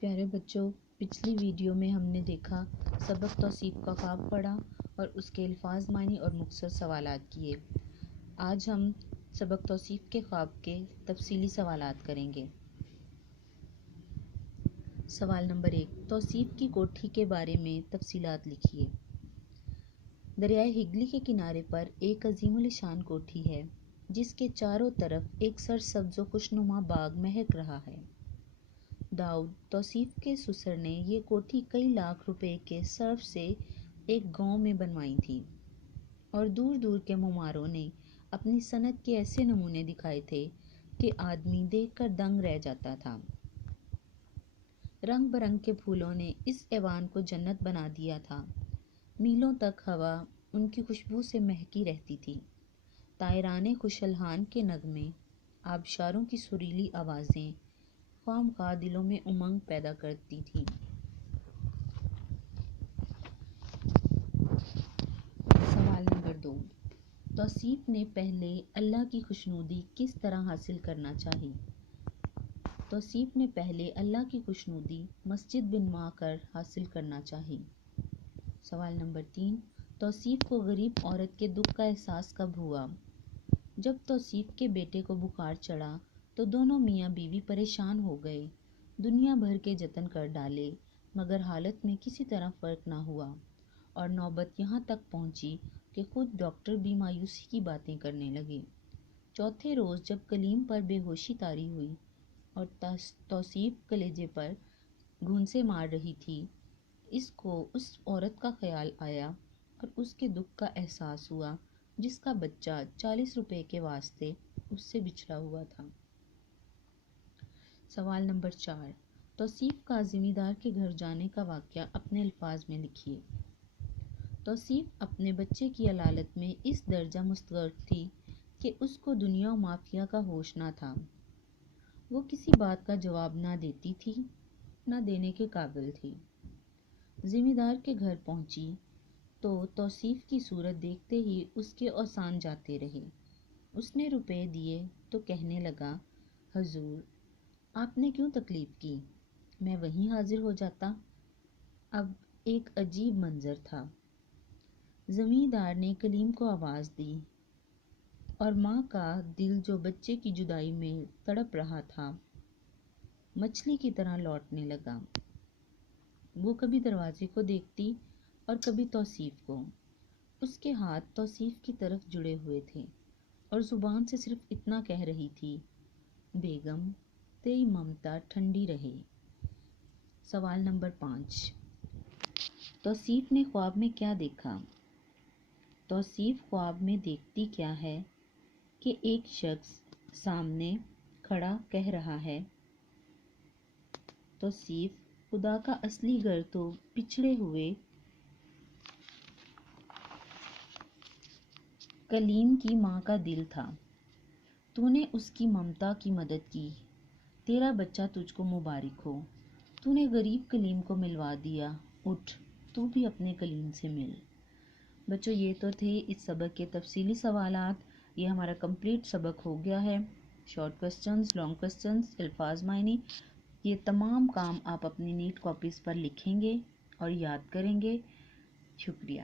پیارے بچوں، پچھلی ویڈیو میں ہم نے دیکھا سبق توصیف کا خواب پڑھا اور اس کے الفاظ معنی اور مختصر سوالات کیے۔ آج ہم سبق توصیف کے خواب کے تفصیلی سوالات کریں گے۔ سوال نمبر 1، توصیف کی کوٹھی کے بارے میں تفصیلات لکھیے۔ دریائے ہگلی کے کنارے پر ایک عظیم الشان کوٹھی ہے جس کے چاروں طرف ایک سرسبز و خوشنما باغ مہک رہا ہے۔ داؤد توصیف کے سسر نے یہ کوٹھی کئی لاکھ روپے کے صرف سے ایک گاؤں میں بنوائی تھی اور دور دور کے معماروں نے اپنی صنعت کے ایسے نمونے دکھائے تھے کہ آدمی دیکھ کر دنگ رہ جاتا تھا۔ رنگ برنگ کے پھولوں نے اس ایوان کو جنت بنا دیا تھا۔ میلوں تک ہوا ان کی خوشبو سے مہکی رہتی تھی۔ طائرانے خوشلحان کے نغمے، آبشاروں کی سریلی آوازیں خواہ دلوں میں امنگ پیدا کرتی تھی۔ سوال نمبر 2، توصیف نے پہلے اللہ کی خوشنودی کس طرح حاصل کرنا چاہی؟ توصیف نے پہلے اللہ کی خوشنودی مسجد بنوا کر حاصل کرنا چاہی۔ سوال نمبر 3، توصیف کو غریب عورت کے دکھ کا احساس کب ہوا؟ جب توصیف کے بیٹے کو بخار چڑھا تو دونوں میاں بیوی پریشان ہو گئے، دنیا بھر کے جتن کر ڈالے مگر حالت میں کسی طرح فرق نہ ہوا اور نوبت یہاں تک پہنچی کہ خود ڈاکٹر بھی مایوسی کی باتیں کرنے لگے۔ چوتھے روز جب کلیم پر بے ہوشی طاری ہوئی اور توصیف کلیجے پر گھونسے مار رہی تھی، اس کو اس عورت کا خیال آیا اور اس کے دکھ کا احساس ہوا جس کا بچہ 40 روپے کے واسطے اس سے بچھڑا ہوا تھا۔ سوال نمبر 4، توصیف کا زمیندار کے گھر جانے کا واقعہ اپنے الفاظ میں لکھیے۔ توصیف اپنے بچے کی علالت میں اس درجہ مستغرق تھی کہ اس کو دنیا و مافیا کا ہوش نہ تھا۔ وہ کسی بات کا جواب نہ دیتی تھی، نہ دینے کے قابل تھی۔ زمیندار کے گھر پہنچی تو توصیف کی صورت دیکھتے ہی اس کے اوسان جاتے رہے۔ اس نے روپے دیے تو کہنے لگا، حضور آپ نے کیوں تکلیف کی، میں وہیں حاضر ہو جاتا۔ اب ایک عجیب منظر تھا۔ زمیندار نے کلیم کو آواز دی اور ماں کا دل جو بچے کی جدائی میں تڑپ رہا تھا مچھلی کی طرح لوٹنے لگا۔ وہ کبھی دروازے کو دیکھتی اور کبھی توصیف کو۔ اس کے ہاتھ توصیف کی طرف جڑے ہوئے تھے اور زبان سے صرف اتنا کہہ رہی تھی، بیگم تیری ممتا ٹھنڈی رہے۔ سوال نمبر 5، توصیف نے خواب میں کیا دیکھا؟ توصیف خواب میں دیکھتی کیا ہے کہ ایک شخص سامنے کھڑا کہہ رہا ہے، توصیف خدا کا اصلی گھر تو بچھڑے ہوئے کلیم کی ماں کا دل تھا، تو نے اس کی ممتا کی مدد کی، تیرا بچہ تجھ کو مبارک ہو، تو نے غریب کلیم کو ملوا دیا، اٹھ تو بھی اپنے کلیم سے مل۔ بچوں، یہ تو تھے اس سبق کے تفصیلی سوالات۔ یہ ہمارا کمپلیٹ سبق ہو گیا ہے۔ شارٹ کوسچنز، لانگ کوسچنز، الفاظ معنی، یہ تمام کام آپ اپنی نیٹ کاپیز پر لکھیں گے اور یاد کریں گے۔ شکریہ۔